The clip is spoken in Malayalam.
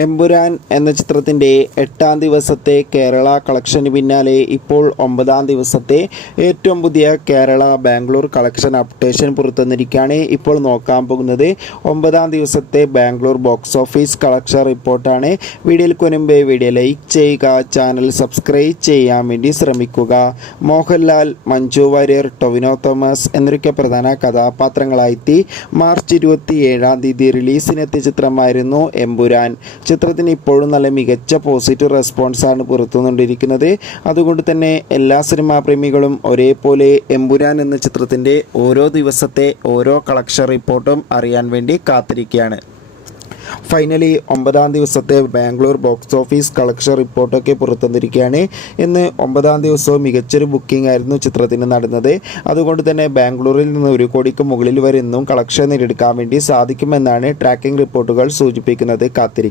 എമ്പുരാൻ എന്ന ചിത്രത്തിൻ്റെ 8-ാം ദിവസത്തെ കേരള കളക്ഷന് പിന്നാലെ ഇപ്പോൾ 9-ാം ദിവസത്തെ ഏറ്റവും പുതിയ കേരള ബാംഗ്ലൂർ കളക്ഷൻ അപ്ഡേഷൻ പുറത്തുവന്നിരിക്കുകയാണ്. ഇപ്പോൾ നോക്കാൻ പോകുന്നത് 9-ാം ദിവസത്തെ ബാംഗ്ലൂർ ബോക്സ് ഓഫീസ് കളക്ഷൻ റിപ്പോർട്ടാണ്. വീഡിയോയ്ക്ക് മുൻപ് വീഡിയോ ലൈക്ക് ചെയ്യുക, ചാനൽ സബ്സ്ക്രൈബ് ചെയ്യാൻ വേണ്ടി ശ്രമിക്കുക. മോഹൻലാൽ, മഞ്ജു വാര്യർ, ടൊവിനോ തോമസ് എന്നൊക്കെ പ്രധാന കഥാപാത്രങ്ങളായി മാർച്ച് 27-ാം തീയതി റിലീസിനെത്തിയ ചിത്രമായിരുന്നു എമ്പുരാൻ. ചിത്രത്തിന് ഇപ്പോഴും നല്ല മികച്ച പോസിറ്റീവ് റെസ്പോൺസാണ് പുറത്തുകൊണ്ടിരിക്കുന്നത്. അതുകൊണ്ട് തന്നെ എല്ലാ സിനിമാ പ്രേമികളും ഒരേപോലെ എമ്പുരാൻ എന്ന ചിത്രത്തിൻ്റെ ഓരോ ദിവസത്തെ ഓരോ കളക്ഷൻ റിപ്പോർട്ടും അറിയാൻ വേണ്ടി കാത്തിരിക്കുകയാണ്. ഫൈനലി 9-ാം ദിവസത്തെ ബാംഗ്ലൂർ ബോക്സ് ഓഫീസ് കളക്ഷൻ റിപ്പോർട്ടൊക്കെ പുറത്തുവന്നിരിക്കുകയാണ്. ഇന്ന് 9-ാം ദിവസവും മികച്ചൊരു ബുക്കിംഗ് ആയിരുന്നു ചിത്രത്തിന് നടന്നത്. അതുകൊണ്ട് തന്നെ ബാംഗ്ലൂരിൽ നിന്ന് 1 കോടിക്ക് മുകളിൽ വരെ ഇന്നും കളക്ഷൻ നേടിയെടുക്കാൻ വേണ്ടി സാധിക്കുമെന്നാണ് ട്രാക്കിംഗ് റിപ്പോർട്ടുകൾ സൂചിപ്പിക്കുന്നത്. കാത്തിരിക്കും.